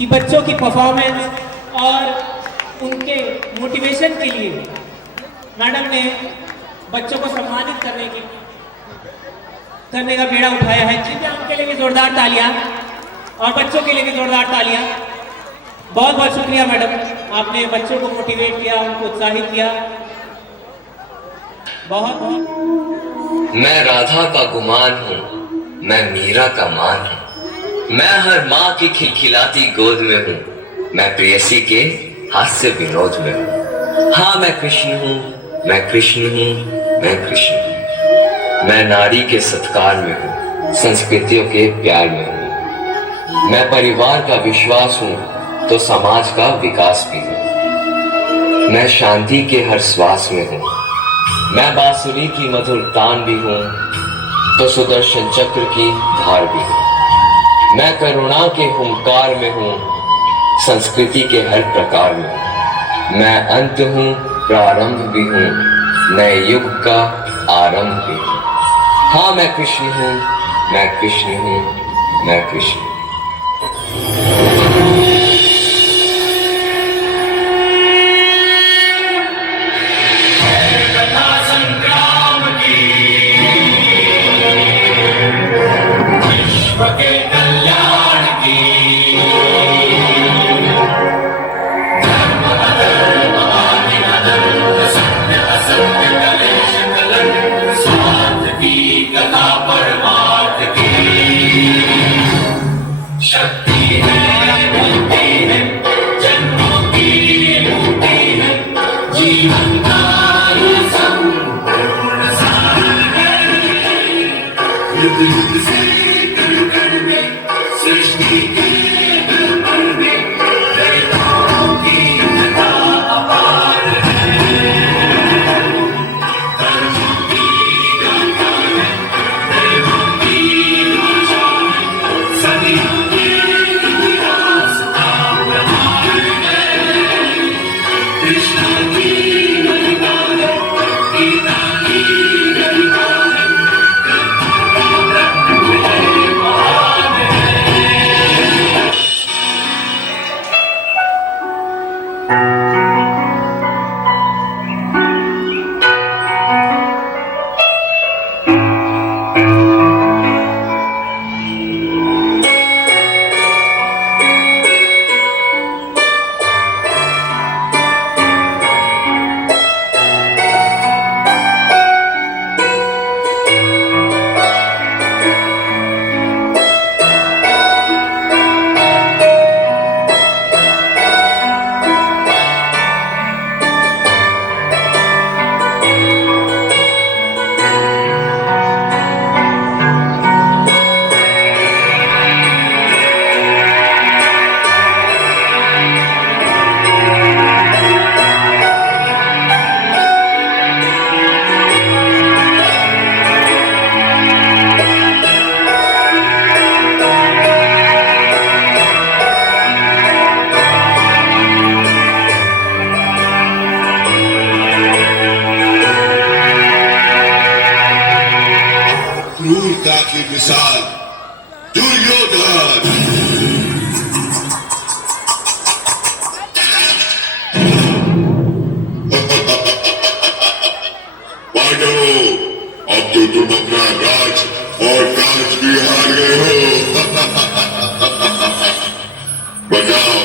कि बच्चों की परफॉर्मेंस और उनके मोटिवेशन के लिए मैडम ने बच्चों को सम्मानित करने का बेड़ा उठाया है। कृपया उनके लिए भी जोरदार तालियां और बच्चों के लिए भी जोरदार तालियां। बहुत बहुत शुक्रिया मैडम, आपने बच्चों को मोटिवेट किया, उनको उत्साहित किया। बहुत बहुत। मैं राधा का गुमान हूँ, मैं मीरा का मान हूँ, मैं हर माँ की खिलखिलाती गोद में हूँ, मैं प्रेयसी के हास्य विनोद में हूँ। हाँ मैं कृष्ण हूँ, मैं कृष्ण हूँ, मैं कृष्ण हूँ। मैं नारी के सत्कार में हूँ, संस्कृतियों के प्यार में हूँ। मैं परिवार का विश्वास हूँ तो समाज का विकास भी हूँ। मैं शांति के हर श्वास में हूँ, मैं बांसुरी की मधुर तान भी हूँ तो सुदर्शन चक्र की धार भी हूँ। मैं करुणा के हुंकार में हूँ, संस्कृति के हर प्रकार में हूँ। मैं अंत हूँ, प्रारंभ भी हूँ, नए युग का आरंभ भी हूँ। हाँ मैं कृष्ण हूँ, मैं कृष्ण हूँ, मैं कृष्ण हूँ। की मिसाल दुर्योधन। पांडवों, अब तो तुम अपना राज और काज भी हार गए हो। बताओ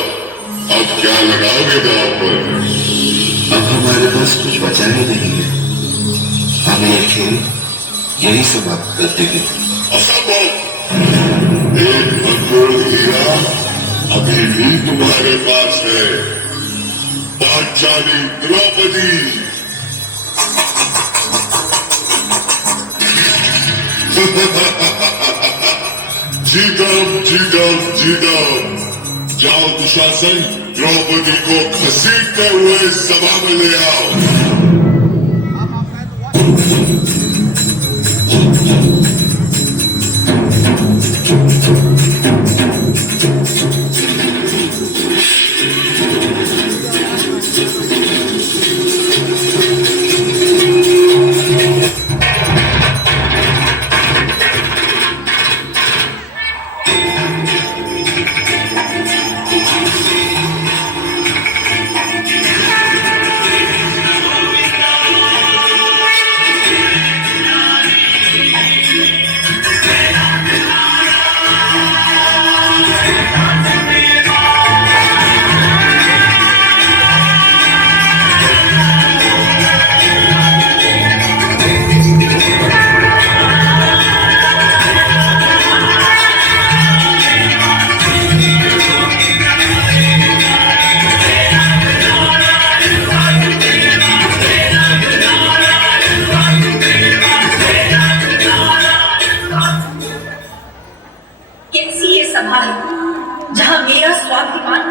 अब क्या लगाओगे दांव पर? अब हमारे पास कुछ बचा ही नहीं है। हमें ये खेल यही समाप्त करते हैं। असंभव! एक अनमोल हीरा अभी भी तुम्हारे पास है, पांचाली द्रौपदी। जीतम जीतम जीतम। जाओ दुशासन, द्रौपदी को घसीटते हुए सभा में ले आओ।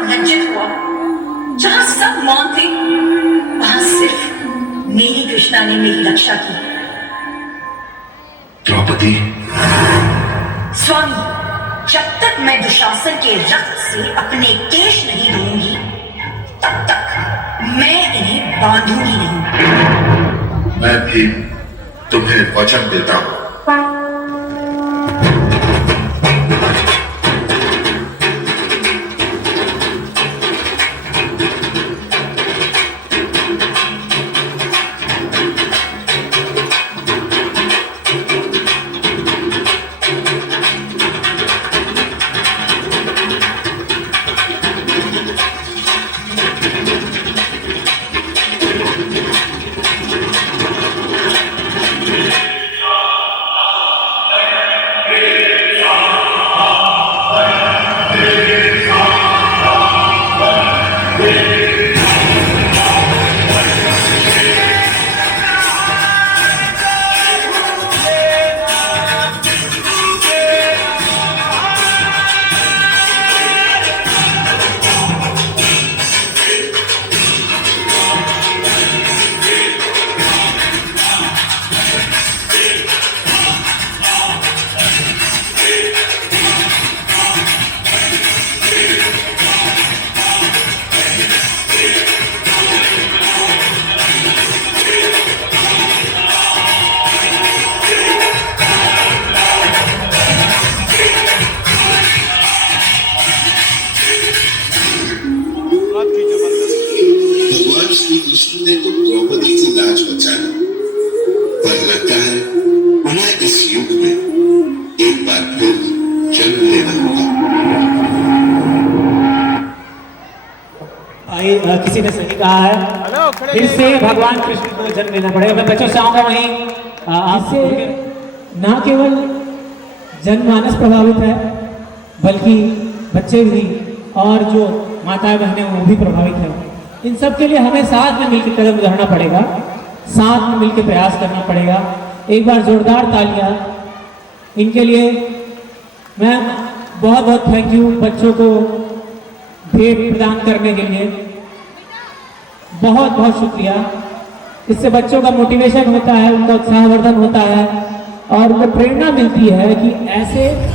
लज्जित हुआ। जहां सब मौन थे वहां सिर्फ मेरी कृष्णा ने मेरी रक्षा की। द्रौपदी, स्वामी, जब तक मैं दुशासन के रक्त से अपने केश नहीं धोऊंगी तब तक मैं इन्हें बांधूंगी नहीं। मैं भी तुम्हें वचन देता हूं। भगवान श्री कृष्ण ने तो द्रौपदी की लाज बचाई, पर लगता है उन्हें इस युग में एक बार फिर जन्म लेना होगा। किसी ने सही कहा है, फिर से भगवान कृष्ण को जन्म लेना पड़ेगा। मैं बच्चों से आऊंगा वहीं आपसे न केवल जनमानस प्रभावित है बल्कि बच्चे भी और जो माताएं बहनें वो भी प्रभावित है। इन सब के लिए हमें साथ में मिलकर कदम उठाना पड़ेगा, साथ में मिलकर प्रयास करना पड़ेगा। एक बार जोरदार तालियां इनके लिए। मैं बहुत बहुत थैंक यू बच्चों को भेंट प्रदान करने के लिए, बहुत बहुत शुक्रिया। इससे बच्चों का मोटिवेशन होता है, उनका उत्साहवर्धन होता है और उनको प्रेरणा मिलती है कि ऐसे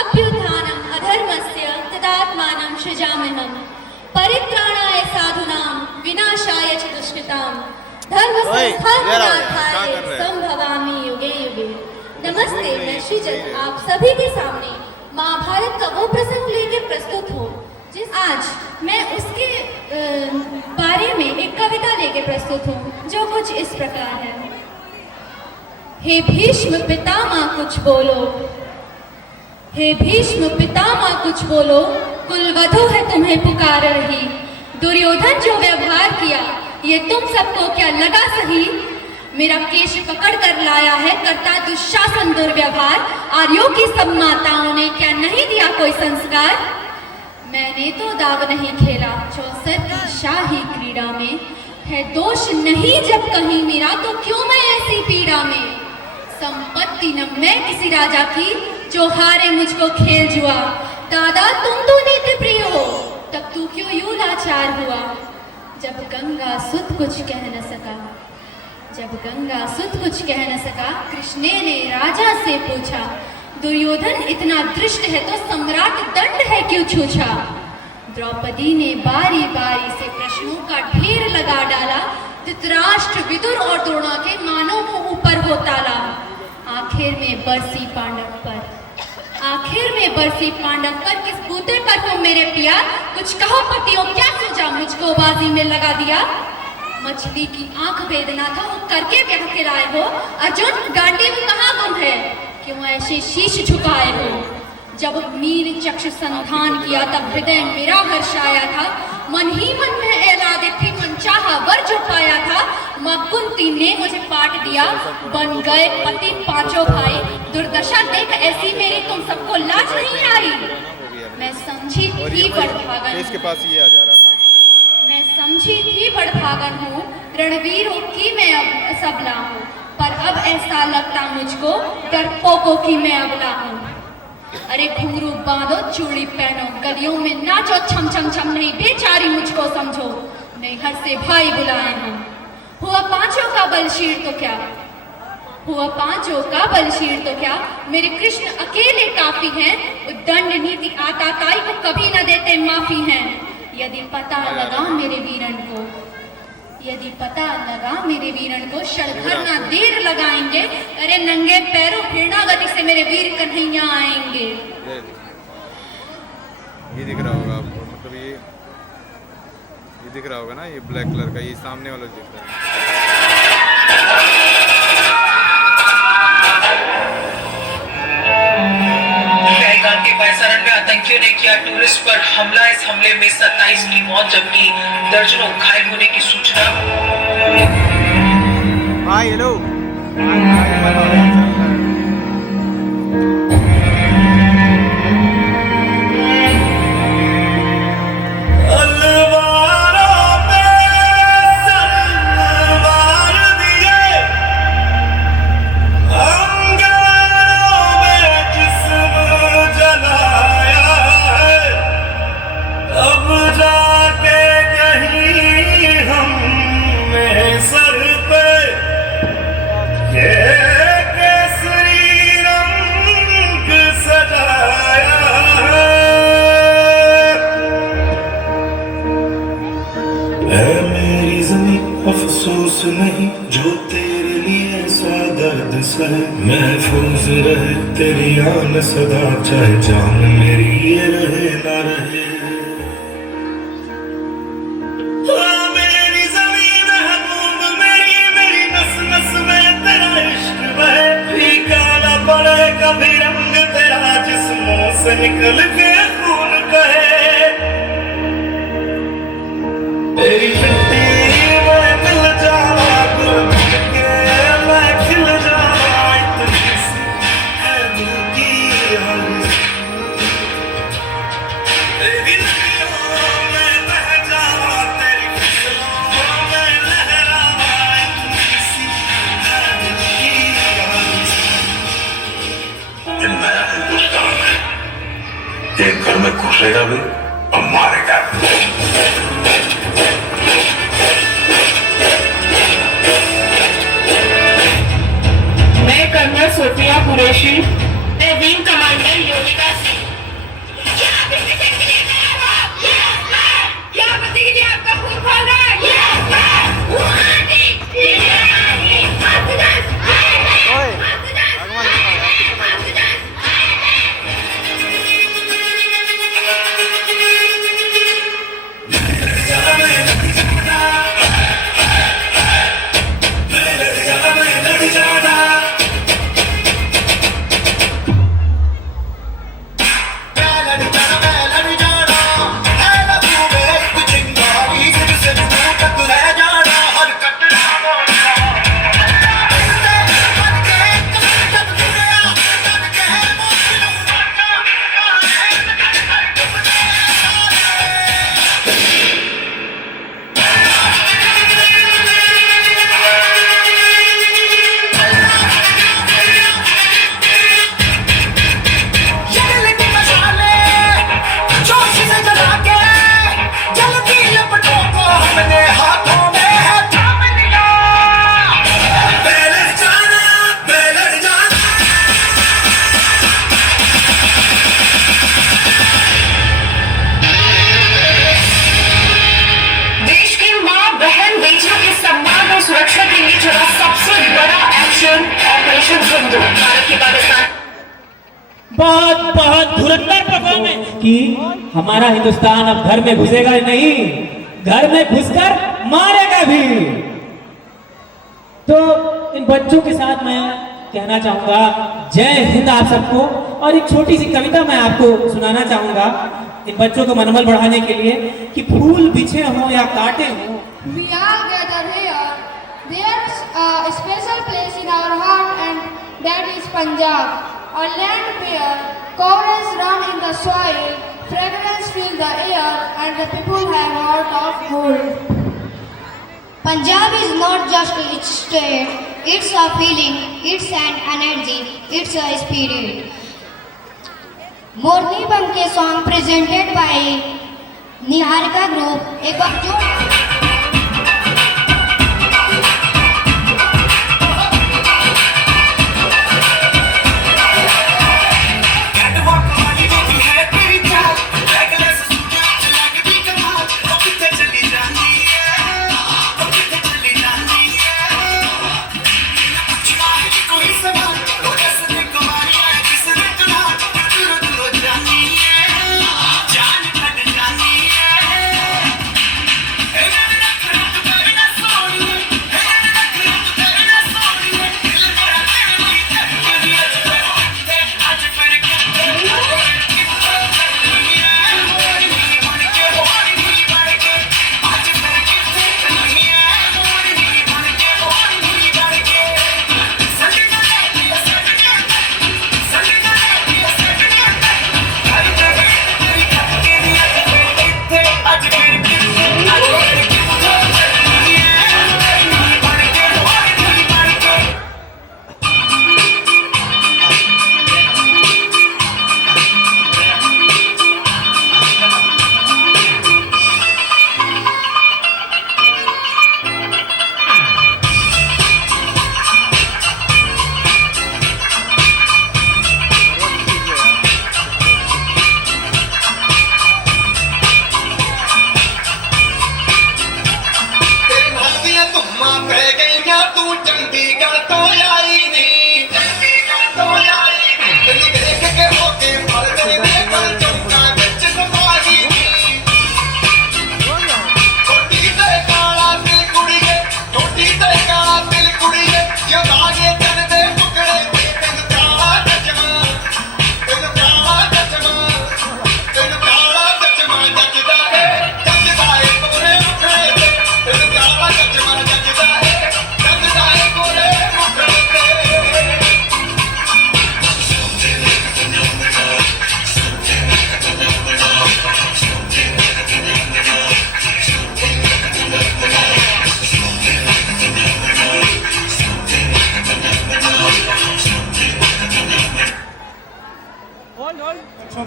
अभ्युत्थानम् अधर्मस्य तदात्मानं सृजाम्यहम् परित्राणाय साधूनां विनाशाय च दुष्कृतां धर्म संस्थापनार्थाय संभवामि युगे युगे। नमस्ते, मैं श्रीजन आप सभी के सामने महाभारत का वो प्रसंग लेके प्रस्तुत हूँ जिस आज मैं उसके बारे में एक कविता लेके प्रस्तुत हूँ जो कुछ इस प्रकार है। हे भीष्म पितामह कुछ बोलो, हे भीष्म पितामह कुछ बोलो, कुलवधू है तुम्हें पुकार रही। दुर्योधन जो व्यवहार किया ये तुम सबको क्या लगा सही? मेरा केश पकड़ कर लाया है करता दुशासन दुर्व्यवहार। आर्यों की सब माताओं ने क्या नहीं दिया कोई संस्कार? मैंने तो दाव नहीं खेला चौसर की शाही क्रीड़ा में। है दोष नहीं जब कहीं मेरा तो क्यों मैं ऐसी पीड़ा में? संपत्ति न मैं किसी राजा की जो हारे मुझको खेल जुआ। दादा तुम तो नीति प्रिय हो तब तू क्यों यूं लाचार हुआ? जब गंगा सुत कुछ कह न सका, जब गंगा सुत कुछ कह न सका, कृष्ण ने राजा से पूछा। दुर्योधन इतना दृष्ट है तो सम्राट दंड है क्यों छूछा? द्रौपदी ने बारी बारी से प्रश्नों का ढेर लगा डाला। धृतराष्ट्र विदुर और द्रोणा के मानो मुंह ऊपर हो ताला। आखिर में बरसी पांडव पर, आखिर में बरसी पांडव पर किस बूते पर हो मेरे पिया? कुछ कहो पतियों क्या सोचा मुझको बाजी में लगा दिया? मछली की आंख वेदना था वो करके ब्याह के लाए हो। अर्जुन गांडी में कहाँ गुम है क्यों ऐसे शीश झुकाए हो? जब मीन चक्षु संधान किया तब हृदय मेरा हर्ष आया था। मन ही मन में ऐलादे थी मनचाहा वर जो पाया था। मां कुंती ने मुझे पाट दिया बन गए पति पांचों भाई। दुर्दशा देख ऐसी मेरी तुम सबको लाज नहीं आई? मैं समझी थी बड़भागन, इसके पास ये आ जा रहा है। मैं समझी थी बड़भागन हूँ, रणवीरों की मैं अब सबला हूँ। पर अब ऐसा लगता मुझको डरपोकों की मैं अबला हूँ। अरे घुंघरू बांधो चूड़ी पहनो गलियों में नाचो छम छम छम नहीं बेचारी मुझको समझो। नैहर से भाई बुलाए हम हुआ पांचों का बलशीर तो क्या, हुआ पांचों का बलशीर तो क्या? मेरे कृष्ण अकेले काफी हैं। दंड नीति आताताई को कभी न देते माफी हैं। यदि पता लगा मेरे वीरन को, यदि पता लगा मेरे वीरन को क्षणभर ना देर लगाएंगे। अरे नंगे पैरों हिरणा गति से मेरे वीर कन्हैया आएंगे। ये दिख रहा होगा आपको, मतलब ये दिख रहा होगा ना, ये ब्लैक कलर का, ये सामने वाला दिख रहा है। पहलगाम के पैसारण में आतंकियों ने किया टूरिस्ट पर हमला। इस हमले में 27 की मौत जबकि दर्जनों घायल होने की सूचना। हाँ हेलो अफसोस नहीं जो तेरे लिए सा दर्द सहे। महफूज रहे तेरी आन सदा चाहे जान मेरी ये रहे ना रहे। मेरी जमीन महबूब मेरी मेरी नस नस में तेरा इश्क बहे। फीका न पड़े कभी रंग तेरा जिस्मों से निकल के खून कहे। तेरी मिट्टी एक घर में घुसेगा भी और मारेगा। मैं कर्नल सोफिया कुरैशी, मैं विंग कमांडर योगिता सिंह। बहुत बहुत धुरंधर परफॉर्मेंस। कि हमारा हिंदुस्तान अब घर में घुसेगा नहीं, घर में घुसकर मारेगा भी। तो इन बच्चों के साथ मैं कहना चाहूंगा जय हिंद आप सबको। और एक छोटी सी कविता मैं आपको सुनाना चाहूंगा इन बच्चों को मनोबल बढ़ाने के लिए कि फूल बिछे हों या काटे हों, We all gather here. There's a special place in our heart, and that is Punjab, a land where cowards run in the soil, fragrance fill the air, and the people have heart of gold. Punjab is not just its state, it's a feeling, it's an energy, it's a spirit. Morni Banke song presented by Niharika Group. एक बार जोर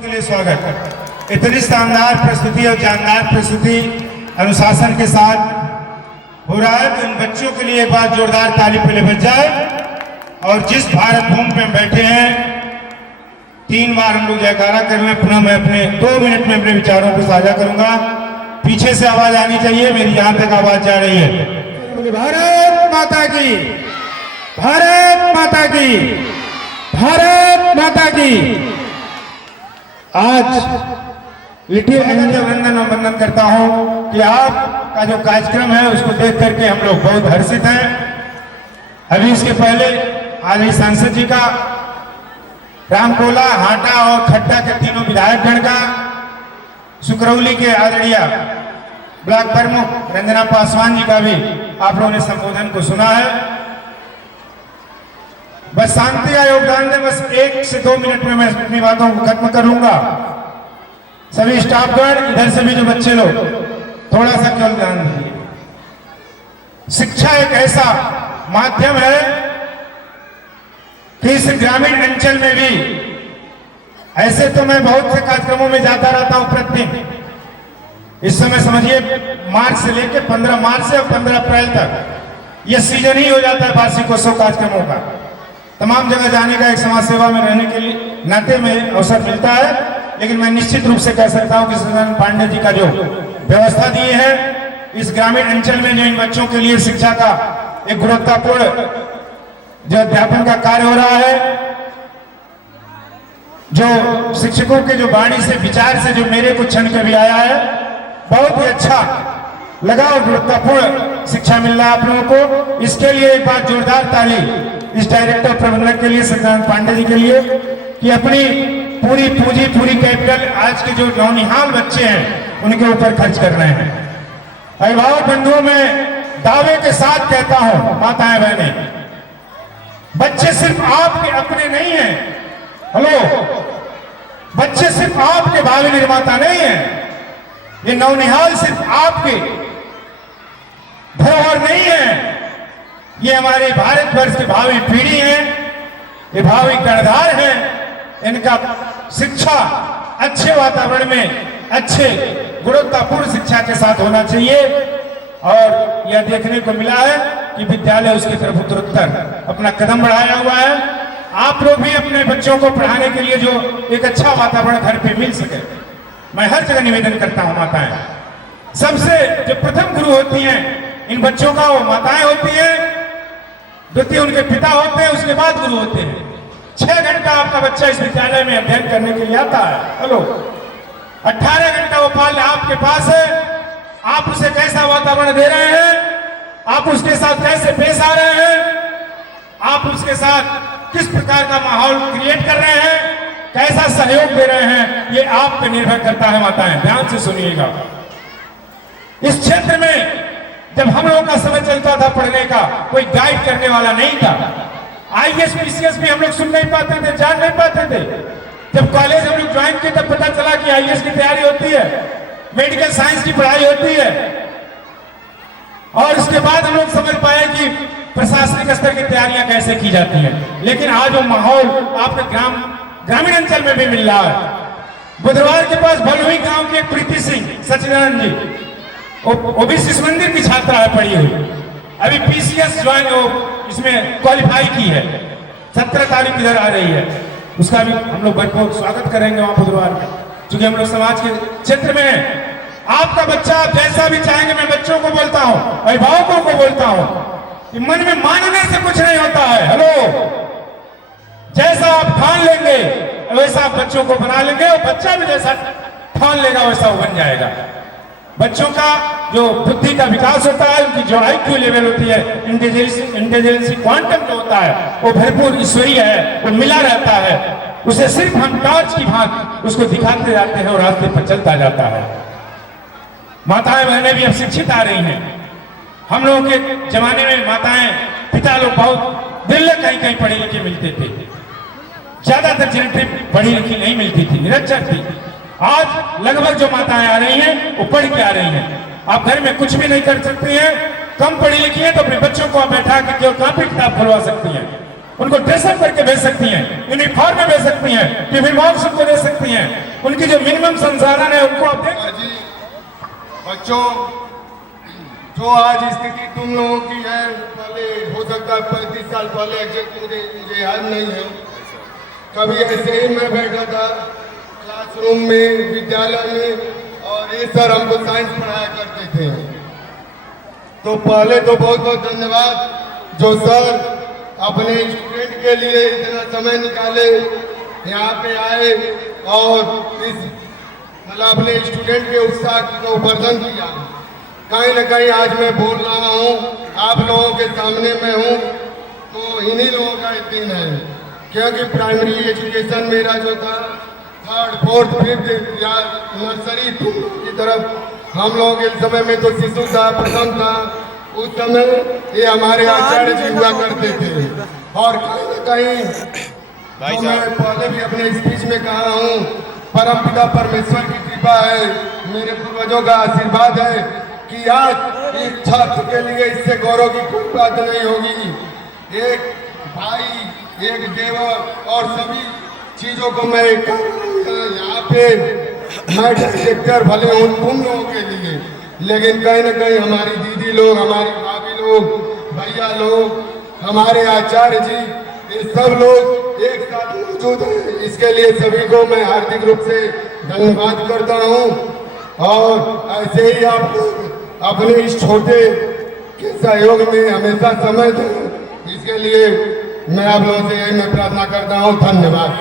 के लिए स्वागत। इतनी शानदार प्रस्तुति और जानदार प्रस्तुति अनुशासन के साथ हो रहा है तो इन बच्चों के लिए एक बार जोरदार ताली पहले बज जाए। और जिस भारत भूमि पे हम बैठे हैं 3 बार हम लोग जयकारा कर लें। पुनः मैं अपने 2 मिनट में अपने विचारों को साझा करूंगा। पीछे से आवाज आनी चाहिए, मेरी यहां तक आवाज जा रही है। भारत माता की, भारत माता की, भारत माता की। आज लिटिल अभिनंदन और वंदन करता हूं कि आपका जो कार्यक्रम है उसको देख करके हम लोग बहुत हर्षित हैं। अभी इसके पहले आज ही सांसद जी का, रामकोला, हाटा और खट्टा के तीनों विधायकगण का, सुकरौली के आदरणीय ब्लॉक प्रमुख रंजना पासवान जी का भी आप लोगों ने संबोधन को सुना है। बस शांति का योगदान दें। बस 1 से 2 मिनट में मैं अपनी बातों को खत्म करूंगा। सभी स्टाफगण, इधर से भी जो बच्चे लोग थोड़ा सा केवल ध्यान दीजिए। शिक्षा एक ऐसा माध्यम है कि इस ग्रामीण अंचल में भी, ऐसे तो मैं बहुत से कार्यक्रमों में जाता रहता हूं प्रतिदिन। इस समय समझिए मार्च से लेकर 15 मार्च से और 15 अप्रैल तक यह सीजन ही हो जाता है वार्षिकोत्सव कार्यक्रमों का। तमाम जगह जाने का एक समाज सेवा में रहने के लिए नाते में अवसर मिलता है। लेकिन मैं निश्चित रूप से कह सकता हूं कि सदानंद पांडे जी का जो व्यवस्था दी है इस ग्रामीण अंचल में, जो इन बच्चों के लिए शिक्षा का एक गुणवत्तापूर्ण जो अध्यापन का कार्य हो रहा है, जो शिक्षकों के जो वाणी से विचार से जो मेरे को क्षण कभी आया है, बहुत ही अच्छा लगा और गुणवत्तापूर्ण शिक्षा मिल रहा है आप लोगों को। इसके लिए एक बार जोरदार ताली इस डायरेक्टर प्रबंधक के लिए, सत्यनारायण पांडे जी के लिए, कि अपनी पूरी पूंजी पूरी कैपिटल आज के जो नौनिहाल बच्चे हैं उनके ऊपर खर्च कर रहे हैं। अभिभावक बंधुओं में दावे के साथ कहता हूं, माताएं बहनें, बच्चे सिर्फ आपके अपने नहीं हैं। हेलो, बच्चे सिर्फ आपके भावी निर्माता नहीं हैं। ये नौनिहाल सिर्फ आपके धरोहर नहीं है, ये हमारे भारतवर्ष की भावी पीढ़ी है, ये भावी कर्णधार है। इनका शिक्षा अच्छे वातावरण में अच्छे गुणवत्तापूर्ण शिक्षा के साथ होना चाहिए। और यह देखने को मिला है कि विद्यालय उसकी तरफ उत्तरोत्तर अपना कदम बढ़ाया हुआ है। आप लोग भी अपने बच्चों को पढ़ाने के लिए जो एक अच्छा वातावरण घर पे मिल सके, मैं हर जगह निवेदन करता हूं। माताएं सबसे जो प्रथम गुरु होती हैं इन बच्चों का, वो माताएं होती हैं, द्वितीय उनके पिता होते हैं, उसके बाद गुरु होते हैं। 6 घंटा आपका बच्चा इस विद्यालय में अध्ययन करने के लिए आता है। हेलो, 18 घंटा वो पाल आपके पास है। आप उसे कैसा वातावरण दे रहे हैं, आप उसके साथ कैसे पेश आ रहे हैं, आप उसके साथ किस प्रकार का माहौल क्रिएट कर रहे हैं, कैसा सहयोग दे रहे हैं, ये आप पे निर्भर करता है। माताएं ध्यान से सुनिएगा। इस क्षेत्र में जब हम लोगों का समय चलता था पढ़ने का, कोई गाइड करने वाला नहीं था। आईएएस पीसीएस भी हम लोग सुन नहीं पाते थे, जान नहीं पाते थे। जब कॉलेज हम लोग ज्वाइन किए तब पता चला कि आईएएस की तैयारी होती है, मेडिकल साइंस की पढ़ाई होती है, और उसके बाद हम लोग समझ पाए कि प्रशासनिक स्तर की तैयारियां कैसे की जाती हैं। लेकिन आज वो माहौल आपके ग्रामीण अंचल में भी मिल रहा है। बुधवार के पास भलुई गांव की एक प्रीति सिंह सचिदानंद जी, वो भी शिशु मंदिर की छात्रा है, पढ़ी हुई, अभी पीसीएस ज्वाइन इसमें क्वालिफाई की है, 17 तारीख इधर आ रही है। उसका भी हम लोग भरपूर स्वागत करेंगे वहां बुधवार में, क्योंकि हम लोग समाज के क्षेत्र में हैं। आपका बच्चा आप जैसा भी चाहेंगे, मैं बच्चों को बोलता हूं, अभिभावकों को बोलता हूं कि मन में मानने से कुछ नहीं होता है। हेलो, जैसा आप ठान लेंगे वैसा आप बच्चों को बना लेंगे, और बच्चा भी जैसा ठान लेगा वैसा वो बन जाएगा। बच्चों का जो बुद्धि का विकास होता है, उनकी जो आईक्यू लेवल होती है, इंटेलिजेंसी क्वांटम जो होता है, वो भरपूर ईश्वरीय है, वो मिला रहता है। उसे सिर्फ हम टॉर्च की भांति उसको दिखाते जाते हैं और रास्ते पर चलता जाता है। माताएं बहनें भी अब शिक्षित आ रही हैं। हम लोगों के जमाने में माताएं पिता लोग बहुत दिल्ली कहीं कहीं पढ़े लिखे मिलते थे, ज्यादातर जनता पढ़ी लिखी नहीं मिलती थी, निरक्षर थी। आज लगभग जो माताएं आ रही हैं वो पढ़ के आ रही हैं। आप घर में कुछ भी नहीं कर सकती हैं, कम पढ़ी लिखी है तो अपने बच्चों को बैठा के केवल कॉपी किताब खुलवा सकती हैं, उनको ड्रेसअप करके भेज सकती हैं, यूनिफॉर्म में भेज सकती हैं, टिफिन बॉक्स उनको दे सकती हैं। उनकी जो मिनिमम संसाधन है उनको आप देख। बच्चों, जो आज स्थिति तुम लोगों की है, पहले हो सकता है 35 साल पहले एग्जैक्ट मुझे याद नहीं है, कभी ऐसे ही मैं बैठा था क्लासरूम में विद्यालय में, और ये सर हमको साइंस पढ़ाया करते थे। तो पहले तो बहुत बहुत धन्यवाद जो सर अपने स्टूडेंट के लिए इतना समय निकाले, यहाँ पे आए और इस मतलब अपने स्टूडेंट के उत्साह को वर्धन किया। कहीं न कहीं आज मैं बोल रहा हूँ, आप लोगों के सामने में हूँ, तो इन्हीं लोगों का दिन है, क्योंकि प्राइमरी एजुकेशन मेरा जो था 3rd, 4th, 5th या नर्सरी की तरफ, हम लोगों के समय में तो शिशु था, प्रथम था। उस समय ये हमारे आचार्य जी हुआ करते थे। और कहीं न कहीं तो मैं पहले भी अपने स्पीच में कहा हूँ, परमपिता परमेश्वर की कृपा है, मेरे पूर्वजों का आशीर्वाद है कि आज एक छात्र के लिए इससे गौरव की कोई बात नहीं होगी। एक भाई, एक देवर और सभी चीजों को मैं यहाँ पे मैं डायरेक्टर भले हूँ तुम लोगों के लिए, लेकिन कहीं ना कहीं हमारी दीदी लोग, हमारी भाभी लोग, भैया लोग, हमारे आचार्य जी, ये सब लोग एक साथ मौजूद हैं। इसके लिए सभी को मैं हार्दिक रूप से धन्यवाद करता हूँ। और ऐसे ही आप लोग अपने इस छोटे के सहयोग में हमेशा समय दें, इसके लिए मैं आप लोगों से यही मैं प्रार्थना करता हूँ। धन्यवाद।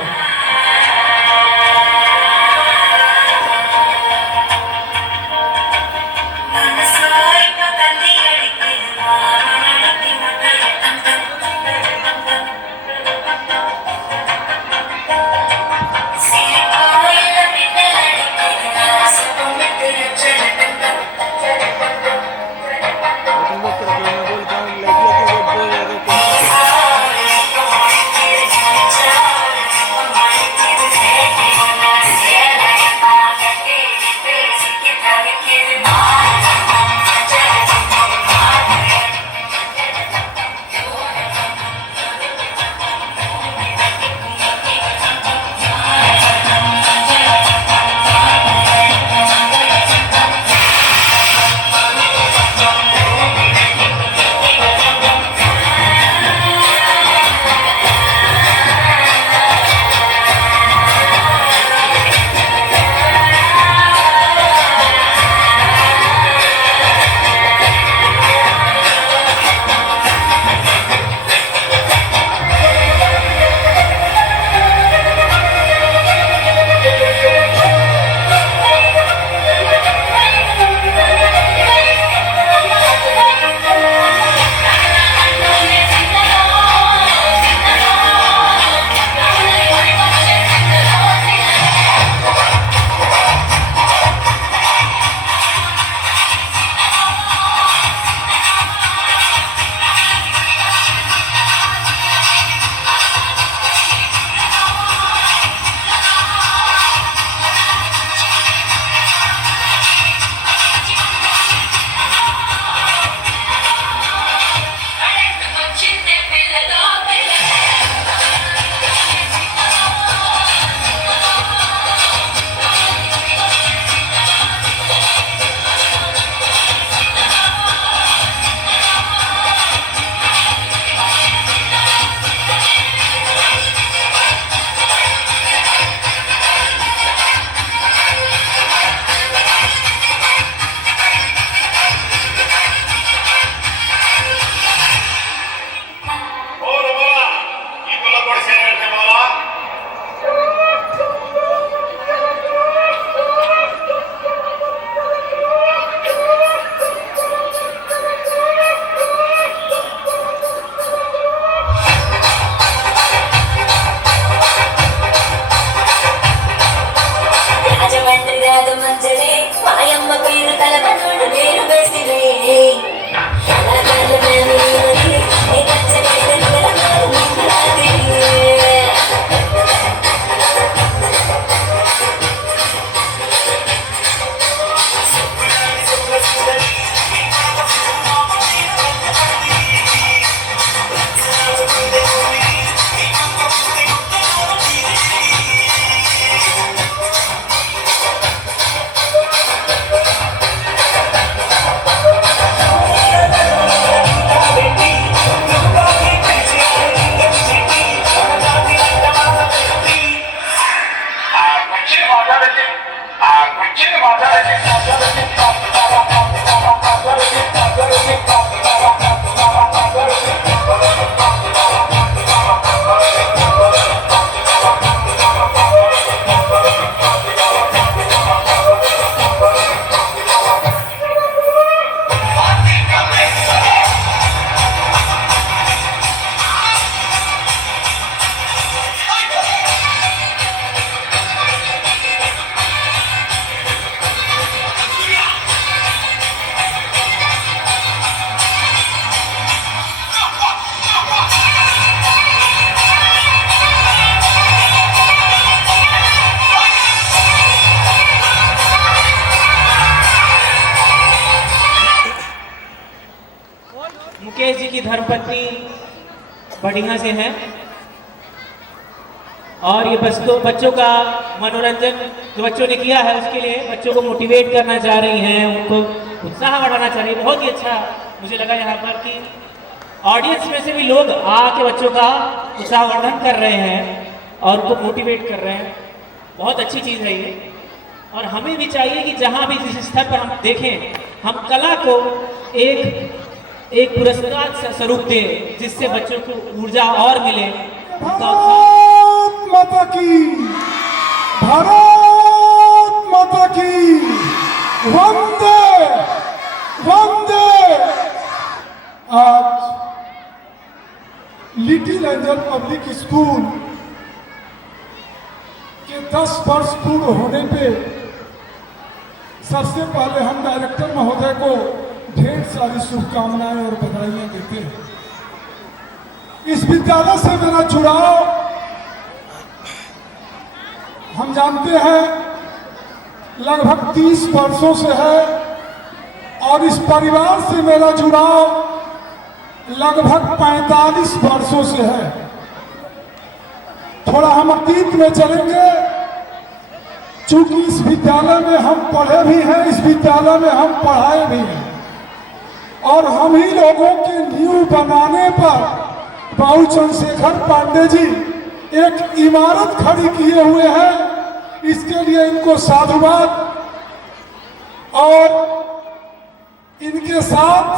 मुकेश जी की धर्मपत्नी बढ़िया से हैं और ये बच्चों का मनोरंजन जो बच्चों ने किया है उसके लिए बच्चों को मोटिवेट करना चाह रही हैं, उनको उत्साह बढ़ाना चाह रही है। बहुत ही अच्छा मुझे लगा यहाँ पर कि ऑडियंस में से भी लोग आके बच्चों का उत्साहवर्धन कर रहे हैं और उनको मोटिवेट कर रहे हैं। बहुत अच्छी चीज़ है ये और हमें भी चाहिए कि जहाँ भी जिस स्तर पर हम देखें हम कला को एक पुरस्कार स्वरूप दें जिससे बच्चों को ऊर्जा और मिले। भारत माता की, भारत माता की, वंदे वंदे। आज लिटिल एंजल पब्लिक स्कूल के 10 वर्ष पूर्ण होने पे सबसे पहले हम डायरेक्टर महोदय को ढेर सारी शुभकामनाएं और बधाइयां देते हैं। इस विद्यालय से मेरा जुड़ाव हम जानते हैं लगभग 30 वर्षों से है और इस परिवार से मेरा जुड़ाव लगभग 45 वर्षों से है। थोड़ा हम अतीत में चलेंगे, चूंकि इस विद्यालय में हम पढ़े भी हैं, इस विद्यालय में हम पढ़ाए भी हैं और हम ही लोगों के नींव बनाने पर बाबू चंद्रशेखर पांडे जी एक इमारत खड़ी किए हुए हैं। इसके लिए इनको साधुवाद। और इनके साथ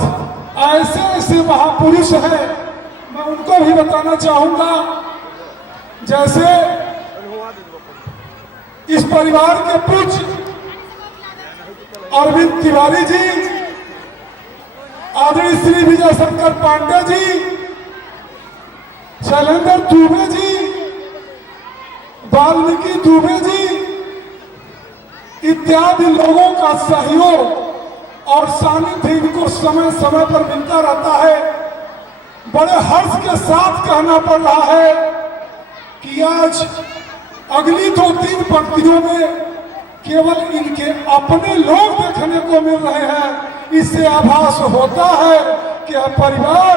ऐसे ऐसे महापुरुष हैं, मैं उनको भी बताना चाहूंगा। जैसे इस परिवार के पूज्य अरविंद तिवारी जी, आदरणीय श्री विजय शंकर पांडे जी, शैलेंद्र दुबे जी, वाल्मीकि दुबे जी इत्यादि लोगों का सहयोग और सानिध्य इनको समय समय पर मिलता रहता है। बड़े हर्ष के साथ कहना पड़ रहा है कि आज अगली 2-3 पंक्तियों में केवल इनके अपने लोग देखने को मिल रहे हैं। इससे आभास होता है कि यह परिवार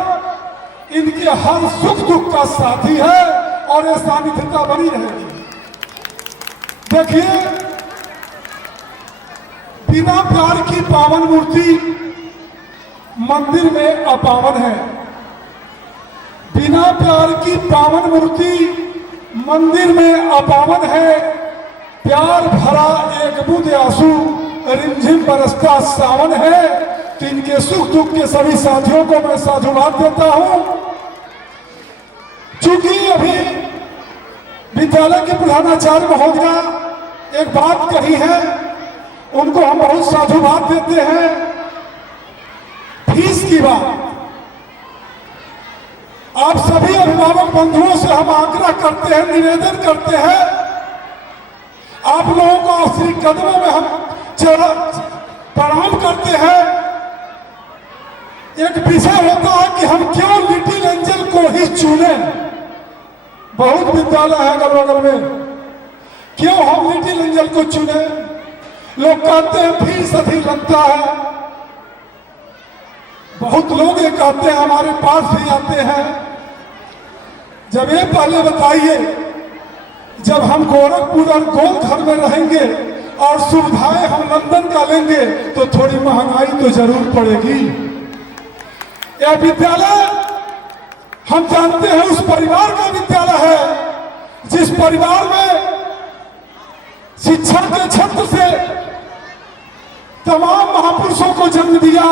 इनके हर सुख दुख का साथी है और यह सानिध्यता बनी रहेगी। देखिए, बिना प्यार की पावन मूर्ति मंदिर में अपावन है। बिना प्यार की पावन मूर्ति मंदिर में अपावन है। प्यार भरा एक बूंद आंसू रिमझिम बरसता सावन है। तो इनके सुख दुख के सभी साथियों को मैं साधुवाद देता हूं। चूंकि अभी विद्यालय के प्रधानाचार्य महोदया एक बात कही है, उनको हम बहुत साधुवाद देते हैं। फीस की बात, आप सभी अभिभावक बंधुओं से हम आग्रह करते हैं, निवेदन करते हैं, आप लोगों को श्री कदमों में हम प्रणाम करते हैं। एक विषय होता है कि हम क्यों लिटिल एंजल को ही चुने। बहुत विद्यालय है अगल बगल में, क्यों हम लिटिल एंजल को चुने? लोग कहते हैं फीस अधिक लगता है। बहुत लोग ये कहते हैं, हमारे पास भी आते हैं। जब ये पहले बताइए, जब हम गोरखपुर और गोलघर में रहेंगे और सुविधाएं हम लंदन का लेंगे तो थोड़ी महंगाई तो जरूर पड़ेगी। यह विद्यालय हम जानते हैं उस परिवार का विद्यालय है जिस परिवार में शिक्षा के क्षेत्र से तमाम महापुरुषों को जन्म दिया।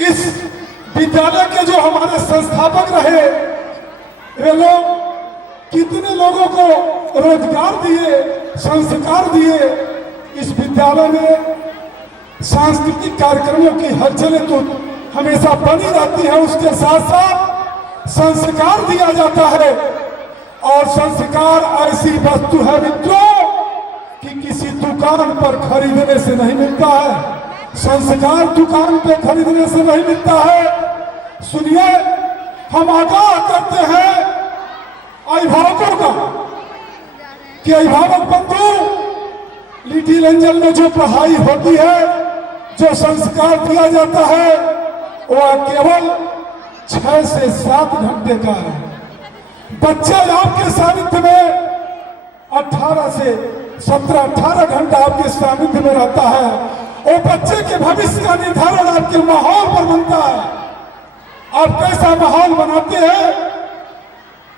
इस विद्यालय के जो हमारे संस्थापक रहे, वे लोग कितने लोगों को रोजगार दिए, संस्कार दिए। इस विद्यालय में सांस्कृतिक कार्यक्रमों की हलचलें तो हमेशा बनी रहती है, उसके साथ साथ संस्कार दिया जाता है। और संस्कार ऐसी वस्तु है मित्रों कि किसी दुकान पर खरीदने से नहीं मिलता है। संस्कार दुकान पे खरीदने से नहीं मिलता है। सुनिए, हम आगाह करते हैं अभिभावकों का कि अभिभावक बंधु, लिटिल एंजल में जो पढ़ाई होती है, जो संस्कार दिया जाता है, वह केवल 6 से 7 घंटे का है। बच्चे आपके सानिध्य में 18 से 17-18 घंटा आपके सानिध्य में रहता है। वो बच्चे के भविष्य का निर्धारण आपके माहौल पर बनता है। आप कैसा माहौल बनाते हैं,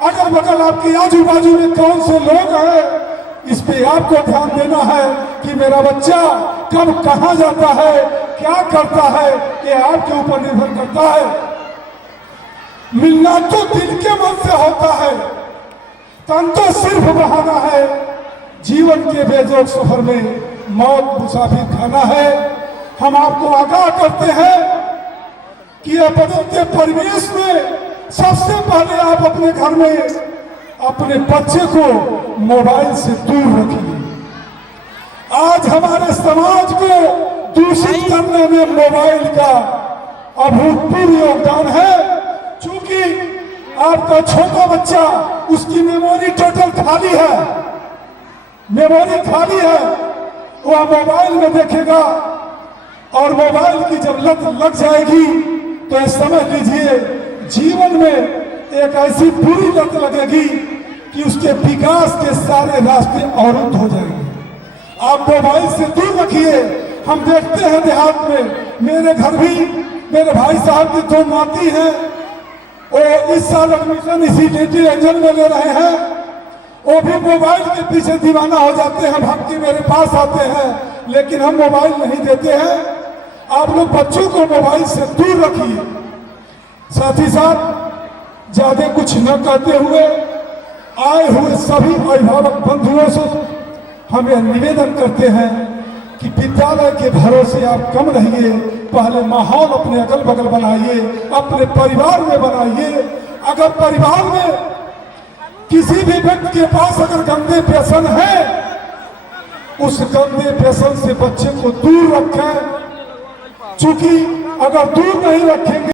अगल बगल आपके आजू बाजू में कौन से लोग हैं, इस पे आपको ध्यान देना है कि मेरा बच्चा कब कहाँ जाता है, क्या करता है, ये आपके ऊपर निर्भर करता है। मिलना तो दिल के मन से होता है, तन तो सिर्फ बहाना है। जीवन के बेजोड़ सफर में मौत मुसाफिर खाना है। हम आपको आगाह करते हैं कि यह बदलते परिवेश में सबसे पहले आप अपने घर में अपने बच्चे को मोबाइल से दूर रखिए। आज हमारे समाज को दूषित करने में मोबाइल का अभूतपूर्व योगदान है। चूंकि आपका छोटा बच्चा, उसकी मेमोरी टोटल खाली है, मेमोरी खाली है, वह मोबाइल में देखेगा और मोबाइल की जब लत लग जाएगी तो ये समझ लीजिए जीवन में एक ऐसी बुरी लत लगेगी कि उसके विकास के सारे रास्ते अवरुद्ध हो जाएंगे। आप मोबाइल से दूर रखिए। हम देखते हैं देहात में, मेरे घर भी मेरे भाई साहब की 2 नाती हैं, वो इस साल एडमिशन इसी लिटिल एंजल में ले रहे हैं। वो भी मोबाइल के पीछे दीवाना हो जाते हैं, भाग के मेरे पास आते हैं, लेकिन हम मोबाइल नहीं देते हैं। आप लोग बच्चों को मोबाइल से दूर रखिए। साथ ही साथ ज्यादा कुछ न कहते हुए आए हुए सभी अभिभावक बंधुओं से हम यह निवेदन करते हैं कि विद्यालय के भरोसे आप कम रहिए। पहले माहौल अपने अगल बगल बनाइए, अपने परिवार में बनाइए। अगर परिवार में किसी भी व्यक्ति के पास अगर गंदे व्यसन है, उस गंदे व्यसन से बच्चे को दूर रखें। चूंकि अगर दूर नहीं रखेंगे